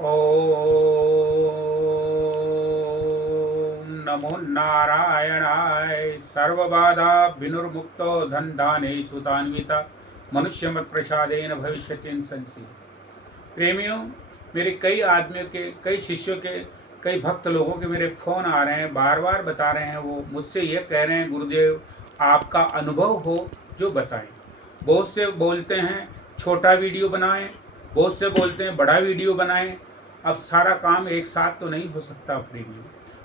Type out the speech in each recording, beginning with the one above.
ओम नमो नारायणाय। सर्वबाधा विनुर्मुक्तो धनधाने सुतान्विता मनुष्यमत प्रसादेन भविष्यति संसी। प्रेमियों, मेरे कई आदमियों के, कई शिष्यों के, कई भक्त लोगों के मेरे फ़ोन आ रहे हैं, बार बार बता रहे हैं। वो मुझसे ये कह रहे हैं, गुरुदेव आपका अनुभव हो जो बताएं। बहुत से बोलते हैं छोटा वीडियो बनाएं, बहुत से बोलते हैं बड़ा वीडियो बनाएं। अब सारा काम एक साथ तो नहीं हो सकता प्रेमियों।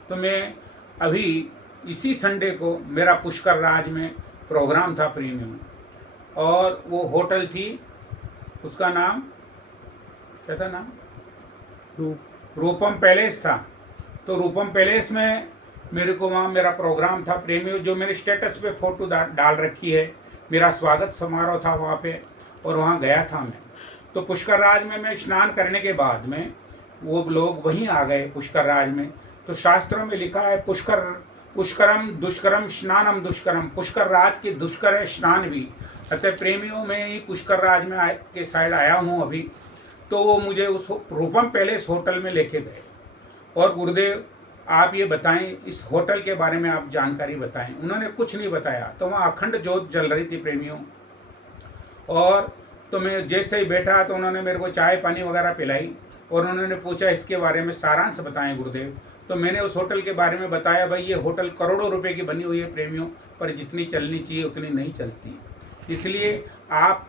तो मैं अभी इसी संडे को मेरा पुष्कर राज में प्रोग्राम था प्रेमियों, और वो होटल थी, उसका नाम क्या था नाम, रूपम पैलेस था। तो रूपम पैलेस में मेरे को वहाँ मेरा प्रोग्राम था प्रेमियों, जो मैंने स्टेटस पे फ़ोटो डाल रखी है। मेरा स्वागत समारोह था वहाँ पे, और वहाँ गया था मैं। तो पुष्कर राज में मैं स्नान करने के बाद में वो लोग वहीं आ गए पुष्कर राज में। तो शास्त्रों में लिखा है पुष्करम दुष्करम स्नानम दुष्करम। पुष्कर राज के दुष्कर है स्नान भी। अतः प्रेमियों में ही पुष्कर राज में के साइड आया हूँ अभी। तो वो मुझे उस रूपम पैलेस होटल में लेके गए, और गुरुदेव आप ये बताएं, इस होटल के बारे में आप जानकारी बताएं। उन्होंने कुछ नहीं बताया। तो वहाँ अखंड ज्योत जल रही थी प्रेमियों, और तो मैं जैसे ही बैठा तो उन्होंने मेरे को चाय पानी वगैरह पिलाई, और उन्होंने पूछा इसके बारे में सारांश बताएं गुरुदेव। तो मैंने उस होटल के बारे में बताया, भाई ये होटल करोड़ों रुपए की बनी हुई है प्रेमियों, पर जितनी चलनी चाहिए उतनी नहीं चलती, इसलिए आप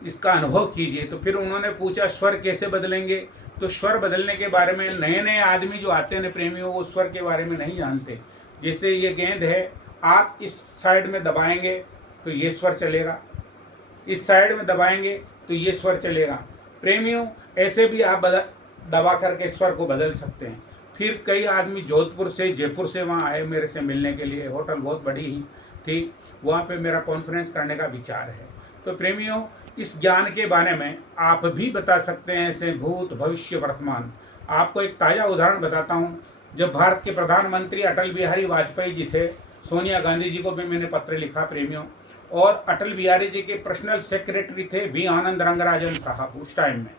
इसका अनुभव कीजिए। तो फिर उन्होंने पूछा स्वर कैसे बदलेंगे। तो स्वर बदलने के बारे में नए नए आदमी जो आते हैं प्रेमियों, वो स्वर के बारे में नहीं जानते। जैसे ये गेंद है, आप इस साइड में दबाएंगे तो ये स्वर चलेगा, इस साइड में दबाएंगे तो ये स्वर चलेगा प्रेमियों। ऐसे भी आप दबा करके स्वर को बदल सकते हैं। फिर कई आदमी जोधपुर से, जयपुर से वहाँ आए मेरे से मिलने के लिए। होटल बहुत बड़ी ही थी, वहाँ पे मेरा कॉन्फ्रेंस करने का विचार है। तो प्रेमियों, इस ज्ञान के बारे में आप भी बता सकते हैं, ऐसे भूत भविष्य वर्तमान। आपको एक ताज़ा उदाहरण बताता हूँ। जब भारत के प्रधानमंत्री अटल बिहारी वाजपेयी जी थे, सोनिया गांधी जी को भी मैंने पत्र लिखा प्रेमियों, और अटल बिहारी जी के पर्सनल सेक्रेटरी थे वी आनंद रंगराजन साहब उस टाइम में।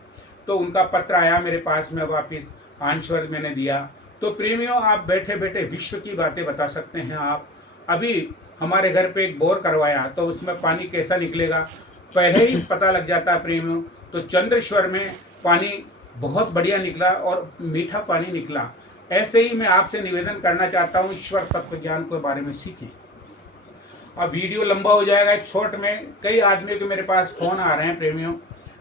तो उनका पत्र आया मेरे पास में, वापिस आंसर मैंने दिया। तो प्रेमियों, आप बैठे बैठे विश्व की बातें बता सकते हैं। आप अभी हमारे घर पे एक बोर करवाया, तो उसमें पानी कैसा निकलेगा पहले ही पता लग जाता है प्रेमियों। तो चंद्रेश्वर में पानी बहुत बढ़िया निकला और मीठा पानी निकला। ऐसे ही मैं आपसे निवेदन करना चाहता हूँ, ईश्वर तत्व ज्ञान के बारे में सीखें। अब वीडियो लंबा हो जाएगा, एक शॉर्ट में कई आदमियों के मेरे पास फ़ोन आ रहे हैं प्रेमियों।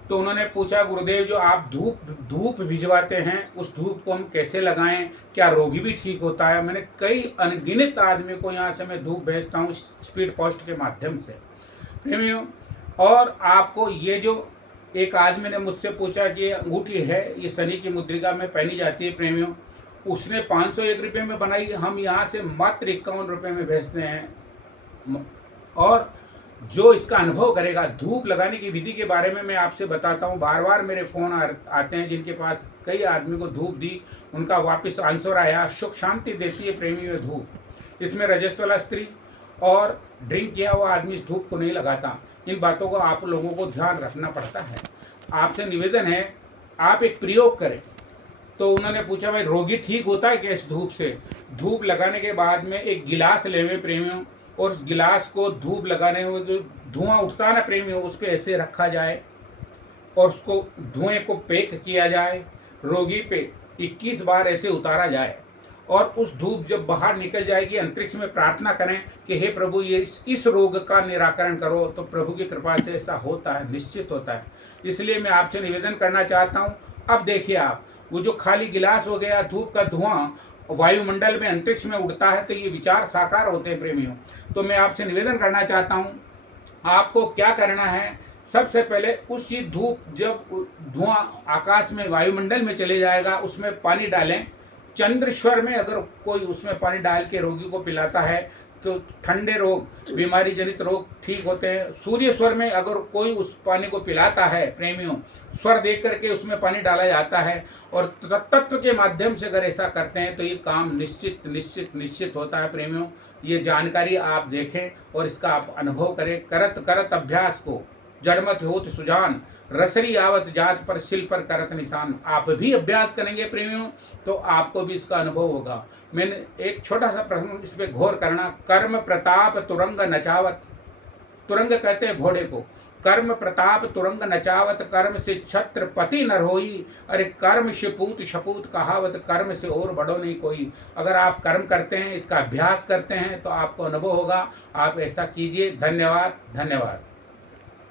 तो उन्होंने पूछा, गुरुदेव जो आप धूप भिजवाते हैं, उस धूप को हम कैसे लगाएं, क्या रोगी भी ठीक होता है। मैंने कई अनगिनत आदमियों को यहाँ से मैं धूप भेजता हूँ स्पीड पोस्ट के माध्यम से प्रेमियों। और आपको ये जो एक आदमी ने मुझसे पूछा कि ये अंगूठी है, ये शनि की मुद्रिका में पहनी जाती है प्रेमियों, उसने 501 रुपये में बनाई, हम यहाँ से मात्र 51 रुपये में भेजते हैं। और जो इसका अनुभव करेगा, धूप लगाने की विधि के बारे में मैं आपसे बताता हूँ। बार बार मेरे फ़ोन आते हैं जिनके पास कई आदमी को धूप दी, उनका वापस आंसर आया, सुख शांति देती है प्रेमी में धूप। इसमें रजस्वला स्त्री और ड्रिंक किया हुआ आदमी इस धूप को नहीं लगाता। इन बातों को आप लोगों को ध्यान रखना पड़ता है। आपसे निवेदन है, आप एक प्रयोग करें। तो उन्होंने पूछा, भाई रोगी ठीक होता है क्या इस धूप से। धूप लगाने के बाद में एक गिलास लेवे प्रेमियों, और उस गिलास को धूप लगाने में जो धुआं उठता है ना प्रेमियों, उस पर ऐसे रखा जाए और उसको धुएं को पैक किया जाए, रोगी पे 21 बार ऐसे उतारा जाए, और उस धूप जब बाहर निकल जाएगी, अंतरिक्ष में प्रार्थना करें कि हे प्रभु ये इस रोग का निराकरण करो। तो प्रभु की कृपा से ऐसा होता है, निश्चित होता है। इसलिए मैं आपसे निवेदन करना चाहता हूँ। अब देखिए आप, वो जो खाली गिलास हो गया, धूप का धुआं वायुमंडल में अंतरिक्ष में उड़ता है, तो ये विचार साकार होते हैं प्रेमियों। तो मैं आपसे निवेदन करना चाहता हूँ, आपको क्या करना है, सबसे पहले उसी धूप जब धुआं आकाश में वायुमंडल में चले जाएगा, उसमें पानी डालें। चंद्रेश्वर में अगर कोई उसमें पानी डाल के रोगी को पिलाता है तो ठंडे रोग, बीमारी जनित रोग ठीक होते हैं। सूर्य स्वर में अगर कोई उस पानी को पिलाता है प्रेमियों, स्वर देख करके उसमें पानी डाला जाता है, और तत्व के माध्यम से अगर ऐसा करते हैं तो ये काम निश्चित निश्चित निश्चित होता है प्रेमियों। ये जानकारी आप देखें और इसका आप अनुभव करें। करत करत अभ्यास को जड़मत होत सुजान, रसरी आवत जात पर शिल पर करत निशान। आप भी अभ्यास करेंगे प्रेमियों तो आपको भी इसका अनुभव होगा। मैंने एक छोटा सा प्रश्न इस पे गौर करना। कर्म प्रताप तुरंग नचावत, तुरंग कहते हैं घोड़े को, कर्म प्रताप तुरंग नचावत, कर्म से छत्रपति नर होई। अरे कर्म से पूत शपूत कहावत, कर्म से और बड़ो नहीं कोई। अगर आप कर्म करते हैं, इसका अभ्यास करते हैं तो आपको अनुभव होगा। आप ऐसा कीजिए। धन्यवाद, धन्यवाद।